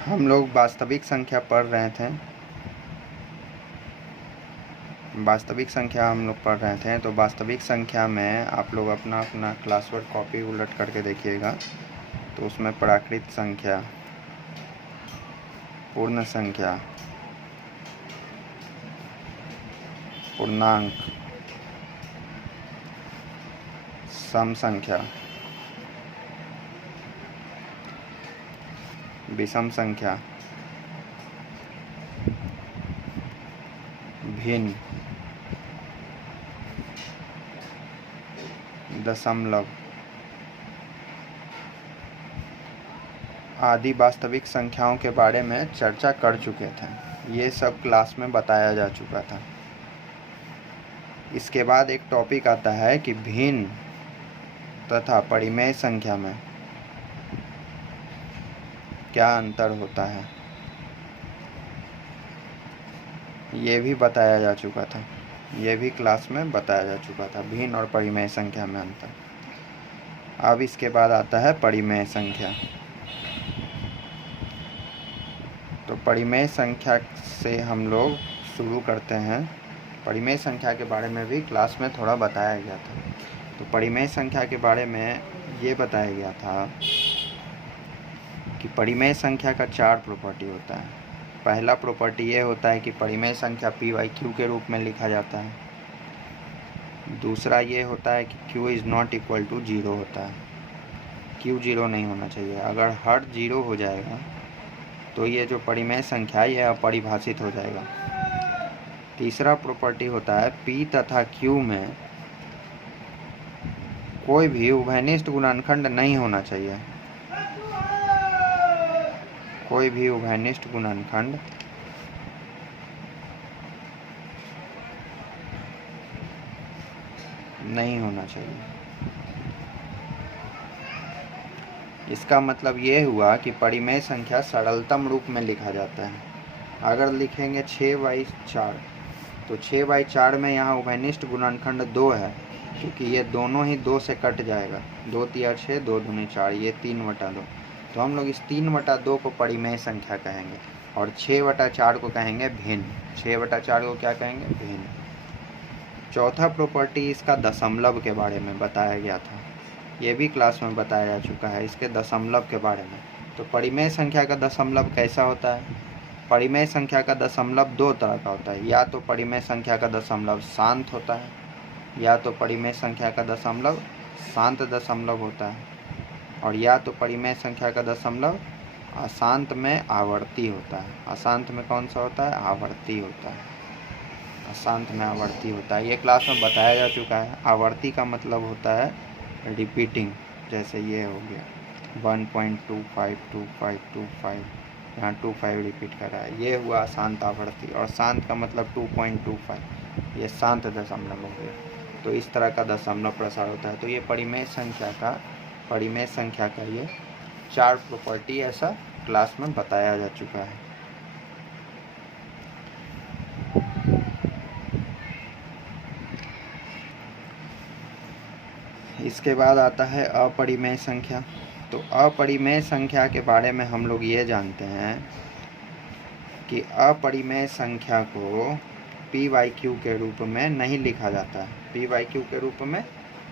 हम लोग वास्तविक संख्या पढ़ रहे थे। तो वास्तविक संख्या में आप लोग अपना अपना क्लास वर्क कॉपी उलट करके देखिएगा। तो उसमें प्राकृत संख्या, पूर्ण संख्या, पूर्णांक, सम संख्या, विषम संख्या, भिन्न, दशमलव आदि वास्तविक संख्याओं के बारे में चर्चा कर चुके थे। ये सब क्लास में बताया जा चुका था। इसके बाद एक टॉपिक आता है कि भिन्न तथा परिमेय संख्या में क्या अंतर होता है। ये भी बताया जा चुका था, ये भी क्लास में बताया जा चुका था, भिन्न और परिमेय संख्या में अंतर। अब इसके बाद आता है परिमेय संख्या। तो परिमेय संख्या से हम लोग शुरू करते हैं। परिमेय संख्या के बारे में भी क्लास में थोड़ा बताया गया था। तो परिमेय संख्या के बारे में ये बताया गया था कि परिमेय संख्या का 4 प्रॉपर्टी होता है। पहला प्रॉपर्टी ये होता है कि परिमेय संख्या p/q के रूप में लिखा जाता है। दूसरा ये होता है कि q is not equal to 0 होता है। q 0 नहीं होना चाहिए। अगर हर 0 हो जाएगा तो ये जो परिमेय संख्या है यह अपरिभाषित हो जाएगा। तीसरा प्रॉपर्टी होता है p तथा q में कोई भी उभयनिष्ठ गुणनखंड नहीं होना चाहिए। कोई भी उभयनिष्ठ गुणनखंड नहीं होना चाहिए। इसका मतलब ये हुआ कि परिमेय संख्या सरलतम रूप में लिखा जाता है। अगर लिखेंगे 6/4 तो 6/4 में यहाँ उभयनिष्ठ गुणनखंड 2 है, क्योंकि ये दोनों ही 2 से कट जाएगा। 2 तिया 6, 2 दूनी 4, ये 3/2। तो हम लोग इस 3/2 को परिमेय संख्या कहेंगे और 6/4 को कहेंगे भिन्न। 6/4 को क्या कहेंगे? भिन्न। चौथा प्रॉपर्टी इसका दशमलव के बारे में बताया गया था। ये भी क्लास में बताया जा चुका है, इसके दशमलव के बारे में। तो परिमेय संख्या का दशमलव कैसा होता है? परिमेय संख्या का दशमलव 2 तरह का होता है। या तो परिमेय संख्या का दशमलव शांत होता है, या तो परिमेय संख्या का दशमलव शांत दशमलव होता है, और या तो परिमेय संख्या का दशमलव अशांत में आवर्ती होता है। अशांत में कौन सा होता है? आवर्ती होता है। अशांत में आवर्ती होता है। ये क्लास में बताया जा चुका है। आवर्ती का मतलब होता है रिपीटिंग। जैसे ये हो गया 1.252525, यहाँ 25 रिपीट कर रहा है, ये हुआ शांत आवर्ती। और शांत का मतलब 2.25, ये शांत दशमलव हो गया। तो इस तरह का दशमलव प्रसार होता है। तो ये परिमेय संख्या का ये 4 प्रॉपर्टी ऐसा क्लास में बताया जा चुका है। इसके बाद आता है अपरिमेय संख्या। तो अपरिमेय संख्या के बारे में हम लोग ये जानते हैं कि अपरिमेय संख्या को p/q के रूप में नहीं लिखा जाता है। p/q के रूप में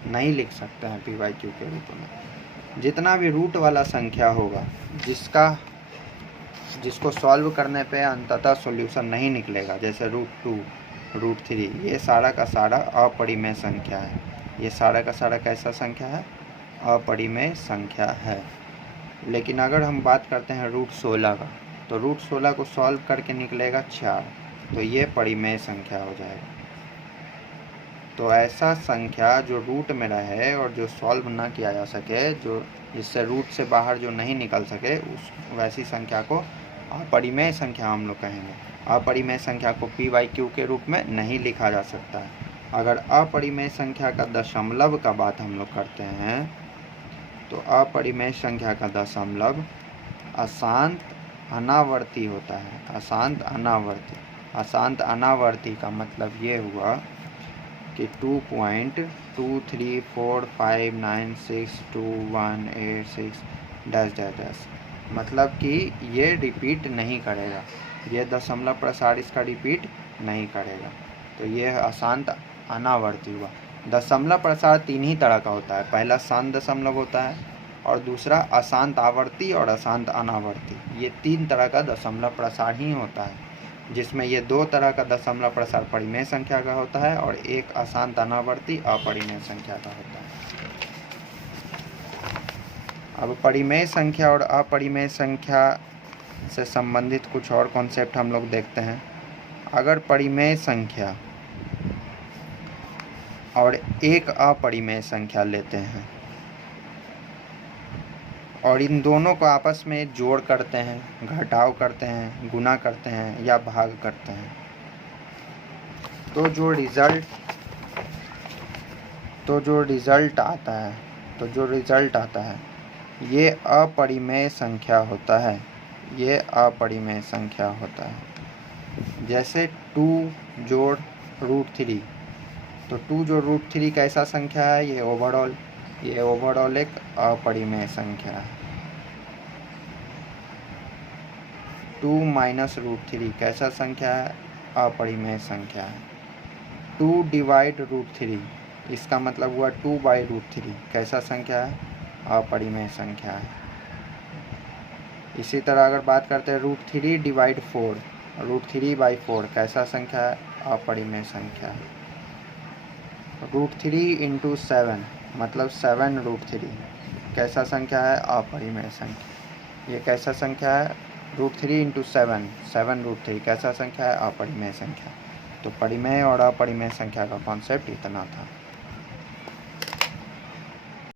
नहीं लिख सकते हैं। p/q के रूप में जितना भी रूट वाला संख्या होगा, जिसको सॉल्व करने पे अंततः सॉल्यूशन नहीं निकलेगा, जैसे √2, √3, ये सारा का सारा अपरिमेय संख्या है। ये सारा का सारा कैसा संख्या है? अपरिमेय संख्या है। लेकिन अगर हम बात करते हैं √16 का, तो √16 को सॉल्व करके निकलेगा 4, तो ये परिमेय संख्या हो जाएगा। तो ऐसा संख्या जो रूट में रहे और जो सॉल्व ना किया जा सके, जो जिससे रूट से बाहर जो नहीं निकल सके, उस वैसी संख्या को अपरिमेय संख्या हम लोग कहेंगे। अपरिमेय संख्या को p/q के रूप में नहीं लिखा जा सकता है। अगर अपरिमेय संख्या का दशमलव का बात हम लोग करते हैं, तो अपरिमेय संख्या का दशमलव अशांत अनावर्ती होता है। अशांत अनावर्ती। अशांत अनावर्ती का मतलब ये हुआ कि 2.234596218 6 -- मतलब कि ये रिपीट नहीं करेगा, ये दशमलव प्रसार इसका रिपीट नहीं करेगा। तो ये अशांत अनावर्ती हुआ। दशमलव प्रसार 3 ही तरह का होता है, पहला शांत दशमलव होता है और दूसरा अशांत आवर्ती और अशांत अनावर्ती। ये 3 तरह का दशमलव प्रसार ही होता है, जिसमें ये 2 तरह का दशमलव प्रसार परिमेय संख्या का होता है और एक अशांत अनावर्ती अपरिमेय संख्या का होता है। अब परिमेय संख्या और अपरिमेय संख्या से संबंधित कुछ और कॉन्सेप्ट हम लोग देखते हैं। अगर परिमेय संख्या और एक अपरिमेय संख्या लेते हैं और इन दोनों को आपस में जोड़ करते हैं, घटाव करते हैं, गुना करते हैं या भाग करते हैं, तो जो रिजल्ट आता है ये अपरिमेय संख्या होता है, ये अपरिमेय संख्या होता है। जैसे 2 जोड़ √3, तो 2 जोड़ √3 कैसा संख्या है? ये ओवरऑल एक अपरिमेय संख्या है। 2 माइनस √3 कैसा संख्या है? अपरिमेय संख्या है। 2 डिवाइड √3, इसका मतलब हुआ 2/√3 कैसा संख्या है? अपरिमेय संख्या है। इसी तरह अगर बात करते हैं √3 डिवाइड 4, √3/4 कैसा संख्या है? अपरिमेय संख्या है। √3 × 7 मतलब 7√3 कैसा संख्या है? अपरिमेय संख्या। ये कैसा संख्या है? √3 × 7 7√3 कैसा संख्या है? अपरिमेय संख्या। तो परिमेय और अपरिमेय संख्या का कॉन्सेप्ट इतना था।